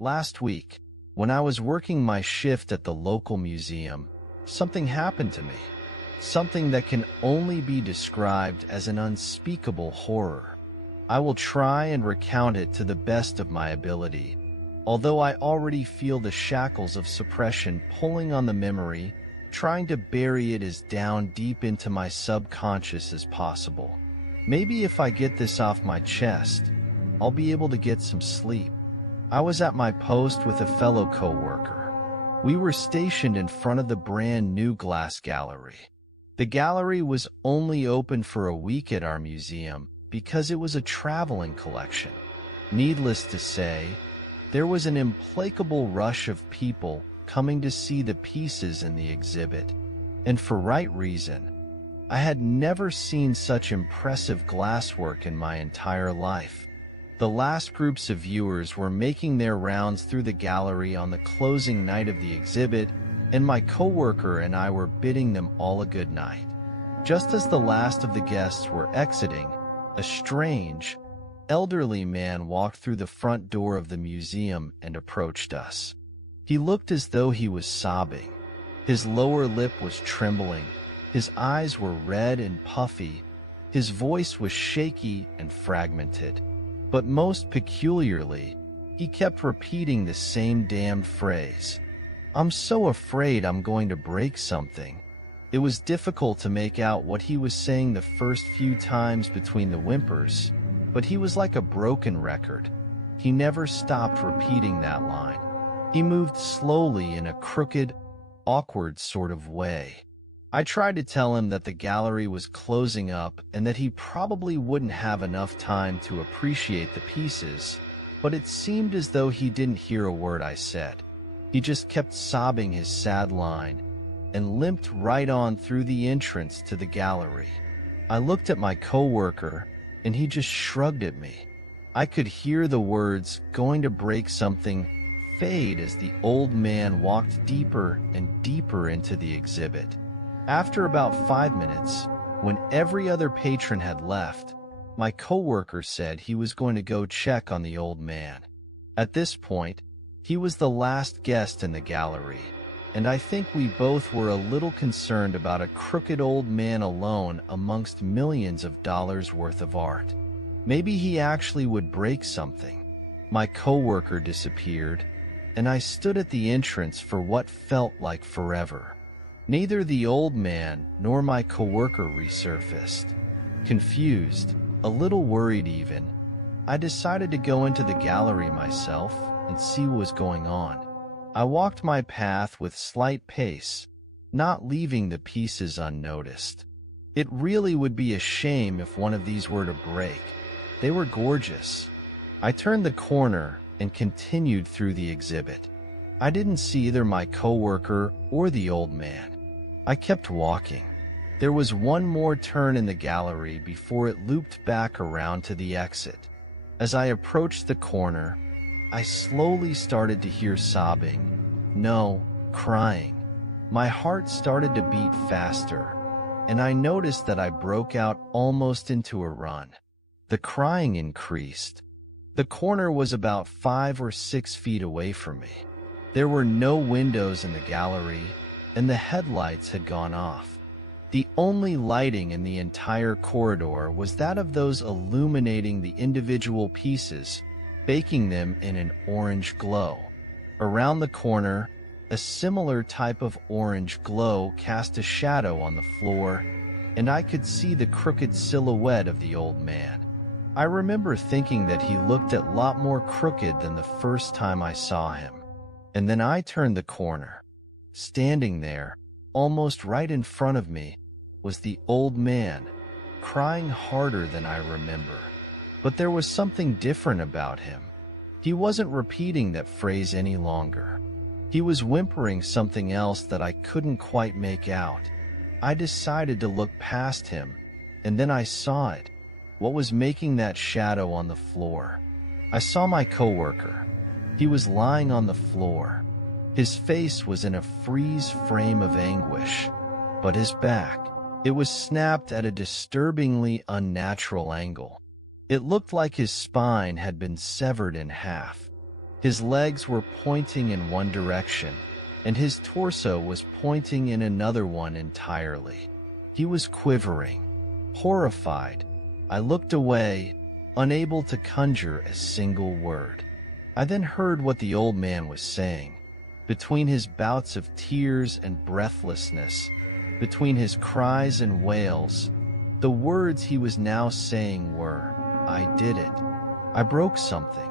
Last week, when I was working my shift at the local museum, something happened to me. Something that can only be described as an unspeakable horror. I will try and recount it to the best of my ability, although I already feel the shackles of suppression pulling on the memory, trying to bury it as down deep into my subconscious as possible. Maybe if I get this off my chest, I'll be able to get some sleep. I was at my post with a fellow coworker. We were stationed in front of the brand new glass gallery. The gallery was only open for a week at our museum because it was a traveling collection. Needless to say, there was an implacable rush of people coming to see the pieces in the exhibit, and for right reason. I had never seen such impressive glasswork in my entire life. The last groups of viewers were making their rounds through the gallery on the closing night of the exhibit, and my coworker and I were bidding them all a good night. Just as the last of the guests were exiting, a strange, elderly man walked through the front door of the museum and approached us. He looked as though he was sobbing. His lower lip was trembling, his eyes were red and puffy, his voice was shaky and fragmented. But most peculiarly, he kept repeating the same damned phrase. "I'm so afraid I'm going to break something." It was difficult to make out what he was saying the first few times between the whimpers, but he was like a broken record. He never stopped repeating that line. He moved slowly in a crooked, awkward sort of way. I tried to tell him that the gallery was closing up and that he probably wouldn't have enough time to appreciate the pieces, but it seemed as though he didn't hear a word I said. He just kept sobbing his sad line and limped right on through the entrance to the gallery. I looked at my coworker and he just shrugged at me. I could hear the words "going to break something" fade as the old man walked deeper and deeper into the exhibit. After about 5 minutes, when every other patron had left, my coworker said he was going to go check on the old man. At this point, he was the last guest in the gallery, and I think we both were a little concerned about a crooked old man alone amongst millions of dollars worth of art. Maybe he actually would break something. My coworker disappeared, and I stood at the entrance for what felt like forever. Neither the old man nor my coworker resurfaced. Confused, a little worried even, I decided to go into the gallery myself and see what was going on. I walked my path with slight pace, not leaving the pieces unnoticed. It really would be a shame if one of these were to break. They were gorgeous. I turned the corner and continued through the exhibit. I didn't see either my coworker or the old man. I kept walking. There was one more turn in the gallery before it looped back around to the exit. As I approached the corner, I slowly started to hear sobbing. No, crying. My heart started to beat faster, and I noticed that I broke out almost into a run. The crying increased. The corner was about 5 or 6 feet away from me. There were no windows in the gallery, and the headlights had gone off. The only lighting in the entire corridor was that of those illuminating the individual pieces, baking them in an orange glow. Around the corner, a similar type of orange glow cast a shadow on the floor, and I could see the crooked silhouette of the old man. I remember thinking that he looked a lot more crooked than the first time I saw him. And then I turned the corner. Standing there, almost right in front of me, was the old man, crying harder than I remember. But there was something different about him. He wasn't repeating that phrase any longer. He was whimpering something else that I couldn't quite make out. I decided to look past him, and then I saw it. What was making that shadow on the floor? I saw my coworker. He was lying on the floor. His face was in a freeze frame of anguish, but his back, it was snapped at a disturbingly unnatural angle. It looked like his spine had been severed in half. His legs were pointing in one direction, and his torso was pointing in another one entirely. He was quivering, horrified. I looked away, unable to conjure a single word. I then heard what the old man was saying. Between his bouts of tears and breathlessness, between his cries and wails, the words he was now saying were, "I did it. I broke something.